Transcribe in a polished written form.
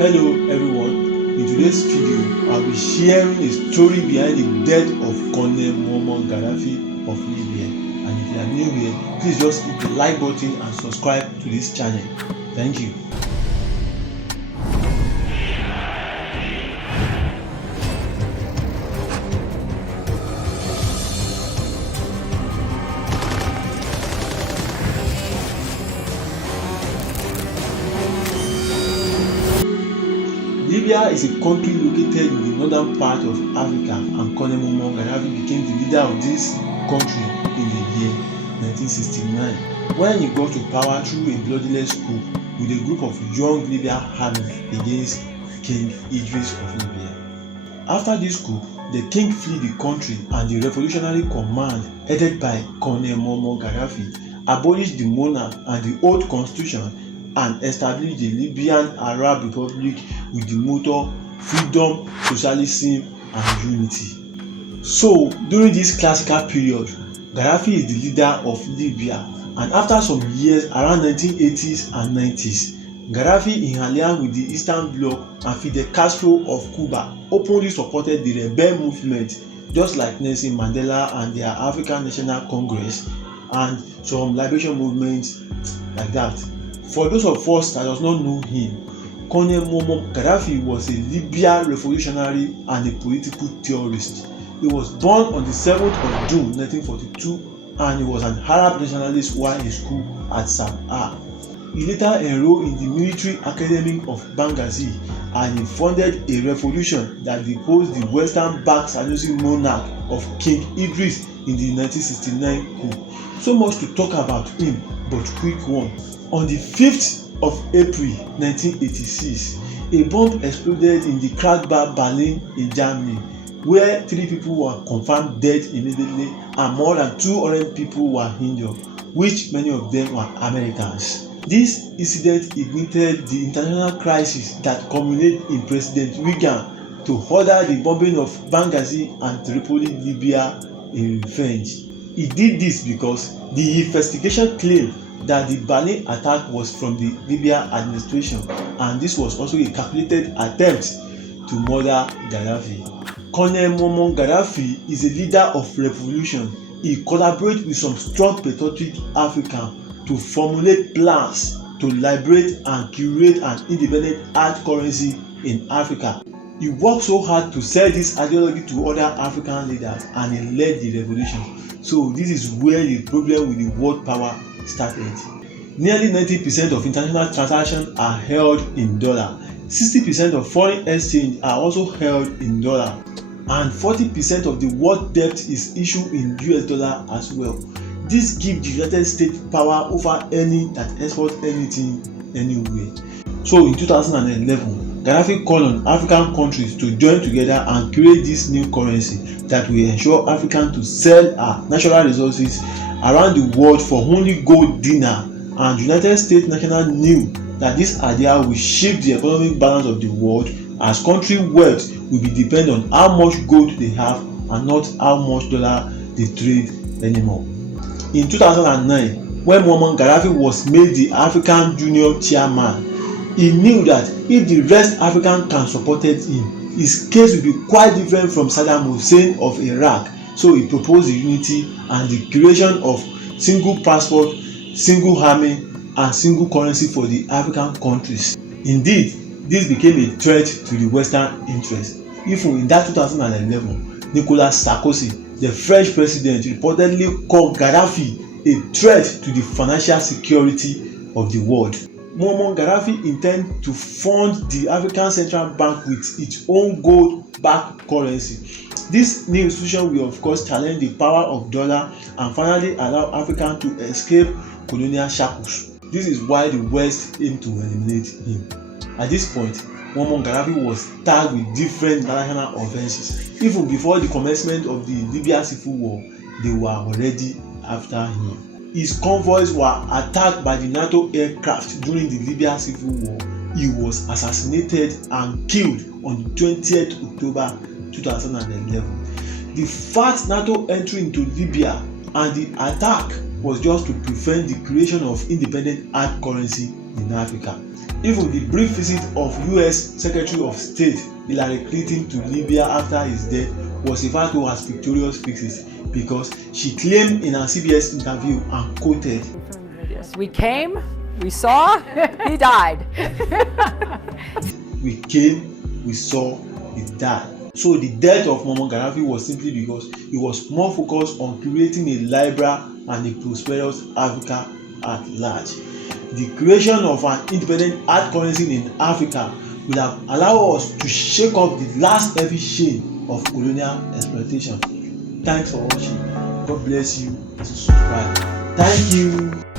Hello everyone, in today's video I'll be sharing a story behind the death of Colonel Gaddafi of Libya. And if you are new here, please just hit the like button and subscribe to this channel. Thank you. Libya is a country located in the northern part of Africa, and Colonel Gaddafi became the leader of this country in the year 1969 when he got to power through a bloodless coup with a group of young Libyan army against King Idris of Libya. After this coup, the king fled the country and the revolutionary command headed by Colonel Gaddafi abolished the monarch and the old constitution and established the Libyan Arab Republic with the motto freedom, socialism and unity. So during this classical period, Gaddafi is the leader of Libya, and after some years around 1980s and 90s, Gaddafi, in alliance with the Eastern Bloc and Fidel Castro of Cuba, openly supported the rebel movement, just like Nelson Mandela and their African National Congress and some liberation movements like that. For those of us that does not know him, Colonel Gaddafi was a Libyan revolutionary and a political theorist. He was born on the 7th of June 1942 and he was an Arab nationalist while in school at Sana'a. He later enrolled in the military academy of Benghazi and he funded a revolution that deposed the Western-backed Sanusi monarch of King Idris in the 1969 coup. So much to talk about him, but quick one. On the 5th of April 1986, a bomb exploded in the Kraftwerk Berlin in Germany, where 3 people were confirmed dead immediately and more than 200 people were injured, which many of them were Americans. This incident ignited the international crisis that culminated in President Reagan to order the bombing of Benghazi and Tripoli, Libya in revenge. He did this because the investigation claimed that the Berlin attack was from the Libyan administration, and this was also a calculated attempt to murder Gaddafi. Colonel Gaddafi is a leader of revolution. He collaborates with some strong patriotic Africans to formulate plans to liberate and create an independent hard currency in Africa. He worked so hard to sell this ideology to other African leaders and he led the revolution. So this is where the problem with the world power started. Nearly 90% of international transactions are held in dollar. 60% of foreign exchange are also held in dollar, and 40% of the world debt is issued in US dollar as well. This gives the United States power over any that exports anything anywhere. So in 2011, Gaddafi called on African countries to join together and create this new currency that will ensure Africans to sell our natural resources around the world for only gold dinar, and the United States National knew that this idea will shift the economic balance of the world, as country wealth will be dependent on how much gold they have and not how much dollar they trade anymore. In 2009, when Muammar Gaddafi was made the African Union chairman, he knew that if the rest African can supported him, his case will be quite different from Saddam Hussein of Iraq. So he proposed the unity and the creation of single passport, single army and single currency for the African countries. Indeed, this became a threat to the Western interest. Even in that 2011, Nicolas Sarkozy, the French president, reportedly called Gaddafi a threat to the financial security of the world. Muammar Gaddafi intends to fund the African Central Bank with its own gold-backed currency. This new institution will of course challenge the power of dollar and finally allow Africans to escape colonial shackles. This is why the West aimed to eliminate him. At this point, Muammar Gaddafi was tagged with different international offenses. Even before the commencement of the Libyan civil war, they were already after him. His convoys were attacked by the NATO aircraft during the Libyan civil war. He was assassinated and killed on the 20th October 2011. The fact NATO entry into Libya and the attack was just to prevent the creation of independent hard currency in Africa. Even the brief visit of US Secretary of State Hillary Clinton to Libya after his death was referred to as victorious visit because she claimed in a CBS interview and quoted, "We came, we saw, he died." "We came, we saw, he died." So the death of Muammar Gaddafi was simply because he was more focused on creating a liberal and a prosperous Africa at large. The creation of an independent hard currency in Africa will have allowed us to shake off the last heavy chain of colonial exploitation. Thanks for watching. God bless you. Subscribe. Thank you.